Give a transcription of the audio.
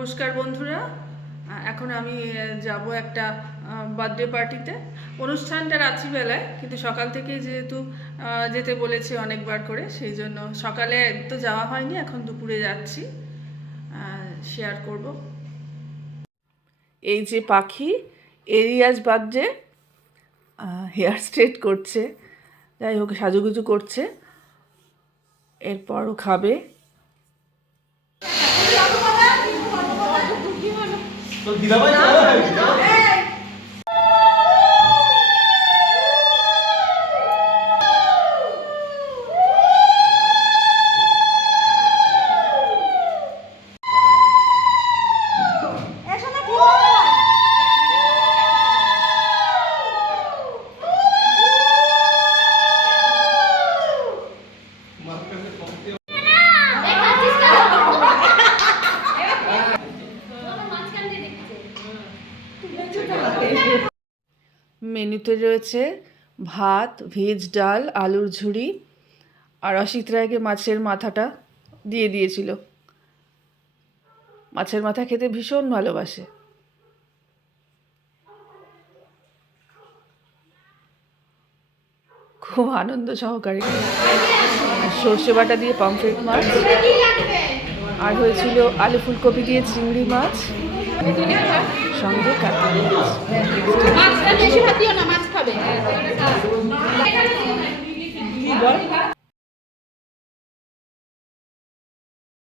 নমস্কার বন্ধুরা, এখন আমি যাব একটা বার্থডে পার্টিতে। অনুষ্ঠানটা রাত্রিবেলায়, কিন্তু সকাল থেকেই যেহেতু যেতে বলেছে অনেকবার করে, সেই জন্য সকালে তো যাওয়া হয়নি, এখন দুপুরে যাচ্ছি, শেয়ার করব। এই যে পাখি এরিয়াজ বার্থডে, হেয়ার স্ট্রেট করছে, যাই হোক সাজুগুজু করছে, এরপরও খাবে। মেনুতে রয়েছে ভাত, ভেজ ডাল, আলুর ঝুড়ি, আর অসিত রায়কে মাছের মাথাটা দিয়ে দিয়েছিল। মাছের মাথা খেতে ভীষণ ভালোবাসে। খুব আনন্দ সহকারে। সর্ষে বাটা দিয়ে পমফ্রেট মাছ, আর হয়েছিল আলু ফুলকপি দিয়ে চিংড়ি মাছ, সঙ্গে কাতলা মাছ।